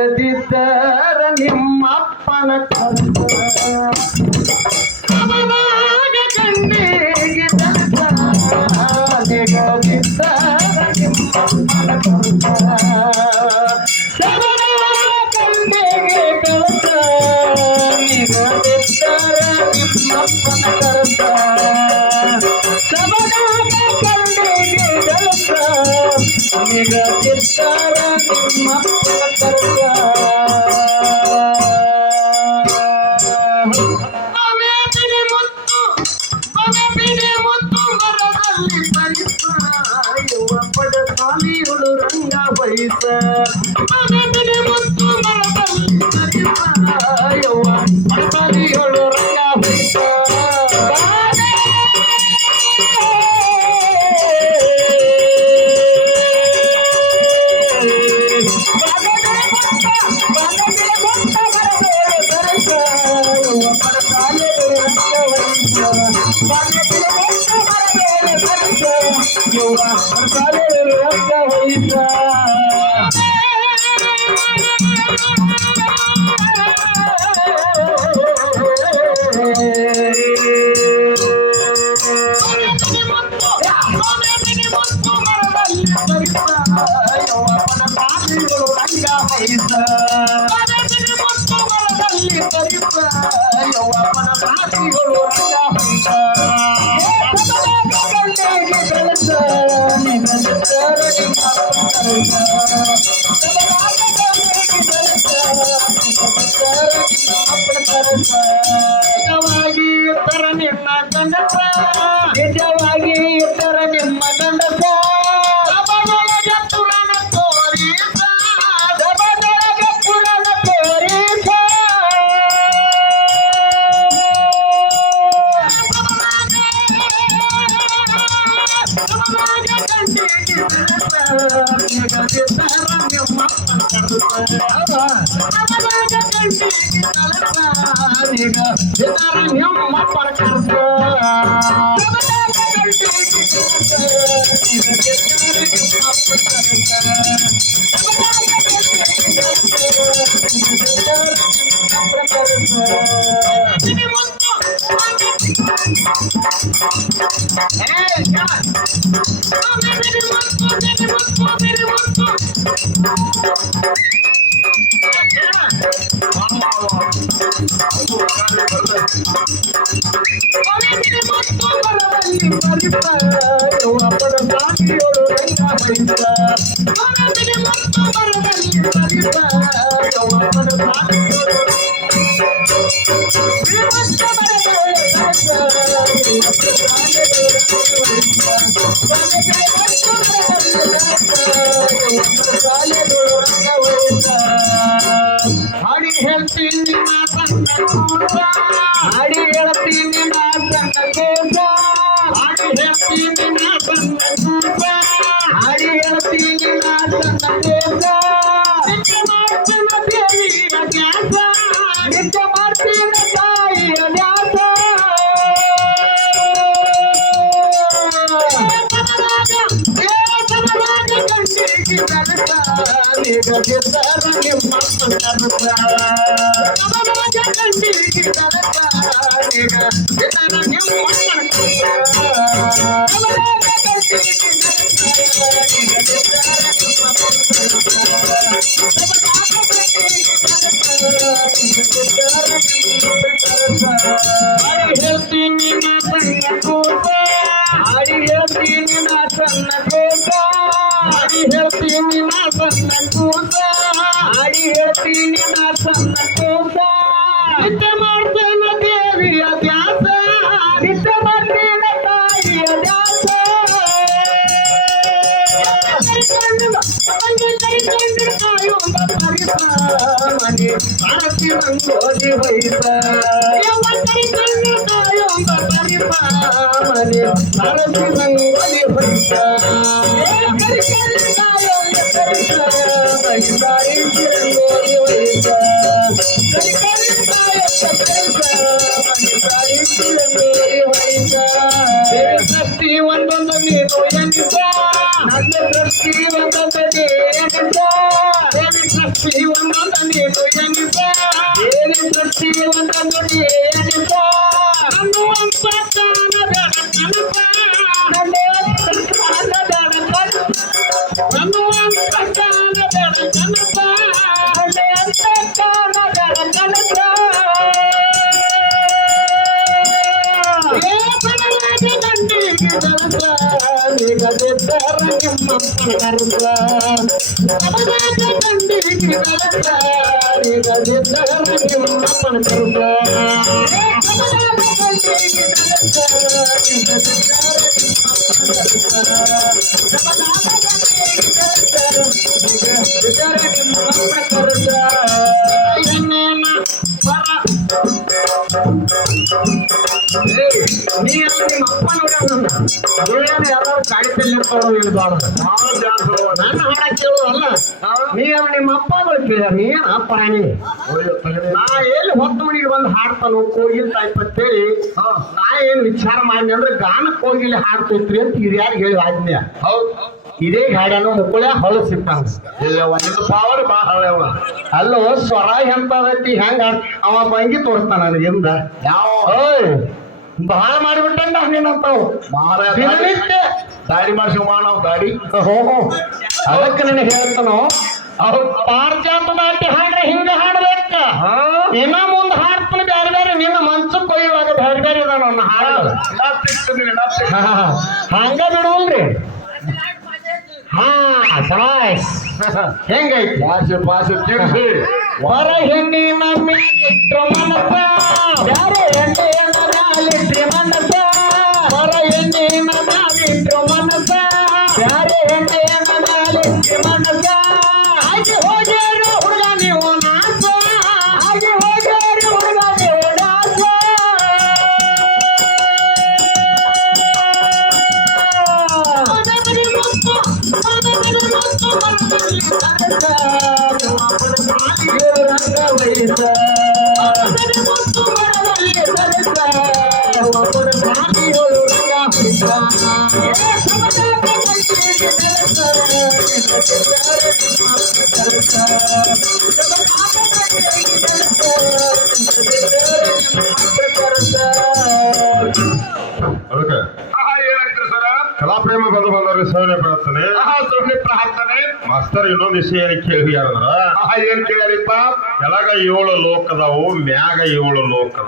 ನಿಗದಿದ್ದರ ನಿಮ್ಮಪ್ಪನ ಕರ್ತ ಕಣ್ಣಿಗೆ ದರ್ಶ ನಿಗದಿದ್ದರ ನಿಮ್ಮಪ್ಪನ ಕರ್ತ ಕಣ್ಣಿಗೆ ಕರ್ತ ನಿಗದಿದ್ದರ ನಿಮ್ಮಪ್ಪನ ಕರ್ತ ನಿಗದಿದ್ದರ ನಿಮ್ಮಪ್ಪನ ಕರ್ತ ಮರದಲ್ಲಿ ಪರಿಸ ಯುವ ಪಡ ಸ್ವಾಮಿಗಳು ರಂಗ ಬಯಸ ಮುತ್ತು ಮರದಲ್ಲಿ ಪರಿಸ ಯುವ ಪಡಸಾಲಿಗಳು ರಂಗ ಬಯಸ ನಿಜವಾಗಿ ಇತರ ನಿಮ್ಮ ಗಂಡಸ ನಿಜವಾಗಿ ಇತರ ನಿಮ್ಮ ಗಂಡಸ ಸಭದೊಳಗೆ ಪುರಾಣ ತೋರಿಸ ಸಭದೊಳಗೆ ಪುರಾಣ ತೋರಿಸ ಹಾಡಿ ಹೇಳ್ತೀನಿ ನಾ ಸಣ್ಣ ಕೂಸ ಹಾಡಿ ಹೇಳ್ತೀನಿ ನಾ ಸಣ್ಣ ಕೂಸ ಹಾಡಿ ಹೇಳ್ತೀನಿ ನಾ ಸಣ್ಣ ಕೂಸ ಹಾಡಿ ಹೇಳ್ತೀನಿ ನಾ ಸಣ್ಣ ಕೂಸ ನಿತ್ಯ ಮಾಡ್ತೀನ ದೇವಿಯ ನ್ಯಾಸ ನಿತ್ಯ ಮಾಡ್ತೀನ ತಾಯಿಯ ನ್ಯಾಸ ನಿಗದಿದ್ದರ ನಿಮ್ಮಪ್ಪನ ಕರ್ತ ಕಣ್ಣಿಗೆ ದರ್ಶ ನಿಗದಿದ್ದರ ನಿಮ್ಮಪ್ಪನ ಹೇಳ್ತೀನಿ ನಾ ಸಣ್ಣ ಕೂಸ ಹಾಡಿ ಹೇಳ್ತೀನಿ ನಾ ಸಣ್ಣ ಕೂಸ ಹಾಡಿ ಹೇಳ್ತೀನಿ ನಾ ಸಣ್ಣ ಕೂಸ ಹಾಡಿ ಹೇಳ್ತೀನಿ ನಾ ಸಣ್ಣ ಕೂಸ ನಿತ್ಯ ಮಾಡ್ತೇನೆ ದೇವಿಯ ದ್ಯಾಸ ನಿತ್ಯ ಮಾಡ್ತೇನೆ ತಾಯಿಯ ದ್ಯಾಸ ಮನೆ ಭಾರತಿ ರಂಗೋಲಿ ವೈಸ ಮನೆ ಭಾರತಿ ರಂಗೋಲಿ ವೈಸ ಸೃಷ್ಟಿ ಒಂದೊಂದು ನೀನು ಎನಿಸ ನನ್ನ ಸೃಷ್ಟಿ ಒಂದೊಂದು ಎನಿಸ ಸೃಷ್ಟಿ ಒಂದೊಂದು ನಿಮ್ಮಪ್ಪನ ಕರುಗ ಸಬದಾಗ ಕಂಡಿಗೆ ಬೆಳಕ ನೀಗದಿದ್ದರೆ ನಿಮ್ಮಪ್ಪನ ಕರುಗ ಸಬದಾಗ ಕಂಡಿಗೆ ಬೆಳಕ ನೀಗದಿದ್ದರೆ ನಿಮ್ಮಪ್ಪನ ಕರುಗ ಇನ್ನೇನ ನೀನು ನಿಮ್ಮ ಅಪ್ಪ ನೋಡೋಣ ಎಲ್ಲರೂ ಕಾಡಿತಲ್ಲಿರ್ತಾರೋ ಇಲ್ಬಾರ್ದು ನನ್ನ ಹಾಡ ಕೇಳುವಲ್ಲ ನೀನು ನಿಮ್ಮ ಅಪ್ಪ ಕೇಳ ನೀನ ಪ್ರಾಣಿ ನಾ ಎಲ್ಲಿ ಹೊತ್ತು ಮನೆಗೆ ಬಂದು ಹಾಡ್ತಾನೋ ಕೋಗಿಲ್ ಟೈಪ್ ಅಂತೇಳಿ ನಾ ಏನ್ ವಿಚಾರ ಮಾಡಿ ಅಂದ್ರೆ ಗಾನಕ್ಕೆ ಕೋಗಿಲ್ ಹಾಡ್ತೈತ್ರಿ ಅಂತ ಹಿರಿಯಾರಿಗೆ ಹೇಳಿ ಆಜ್ಞೆ ಹೌದು ಇದೇ ಗಾಡಿಯನ್ನು ಮುಕ್ಕುಳೆ ಹೊಳು ಸಿಗ್ತಾನ ಇಲ್ಲ ಒಂದು ಪಾವರ್ ಬಾ ಹಳೆವ ಅಲ್ಲೋ ಸ್ವರ ಎಂತದೈತಿ ಹೆಂಗ ಅವ ಬಂಗಿ ತೋರಿಸ್ತಾನ ನನಗಿಂದ ಯಾವ ಬಹಳ ಮಾಡಿಬಿಟ್ಟ ನೀನಂತಾವು ದಿನನಿತ್ಯ ದಾಡಿ ಮಾಡಿಸಿ ನಾವು ಗಾಡಿ ಹೋಗೋ ಅದಕ್ಕೆ ನನಗೆ ಹೇಳ್ತಾನೋ ಅವ್ರು ಪಾರ್ಜಾತ ದಾಟಿ ಹಾಡ್ರೆ ಹಿಂಗ ಹಾಡ್ಬೇಕ ಇನ್ನ ಮುಂದೆ ಹಾಡ್ತಾನೆ ಬೇರೆ ಬೇರೆ ನಿನ್ನ ಮನ್ಸಕ್ಕೆ ಕೊಯ್ಯುವಾಗ ಬೇರೆ ಬೇರೆ ಇದಾವ ನನ್ನ ಹಾಡು ಹಂಗ ಬಿಡುವಲ್ರಿ ಹಾ ಸವಾಸ್ ಹೆಂಗೈತಿ ಪಾಸು ತಿರ್ಸಿ ಹೊರ ಹೆಣ್ಣಿನ ಮೇಲಿಟ್ಟು ಮನಸ ಯಾರು ಹೆಣ್ಣಿನ ಮ್ಯಾಲಿಟ್ರಿ ಮನಸ ಹೊರ ಹೆಣ್ಣಿನ ಮ್ಯಾಲಿಟ್ರು ಮನಸ ಯಾರು ಹೆಣ್ಣಿನ ಮ್ಯಾಲಿಟ್ರಿ ಮನಸ ಹಾಗೆ ಹೋಗ್ಯಾರು ಹುಡುಗ ನೀವು ನಾಸ ಹಾಗೆ ಹೋಗ್ಯಾರು ಹುಡುಗ ನೀವು ನಾಸ ಕಲಾಪ್ರೇಮ ಬಂದು ಬಂದವ್ರಿಗೆ ಸರಣಿ ಪ್ರಾರ್ಥನೆ ಮಾಸ್ತರ್ ಇನ್ನೊಂದು ವಿಷಯ ಕೇಳಿ ಯಾರಂದ್ರ ಏನ್ ಕೇಳಿಪ್ಪ ಕೆಳಗ 7 ಲೋಕದವು ಮ್ಯಾಗ 7 ಲೋಕ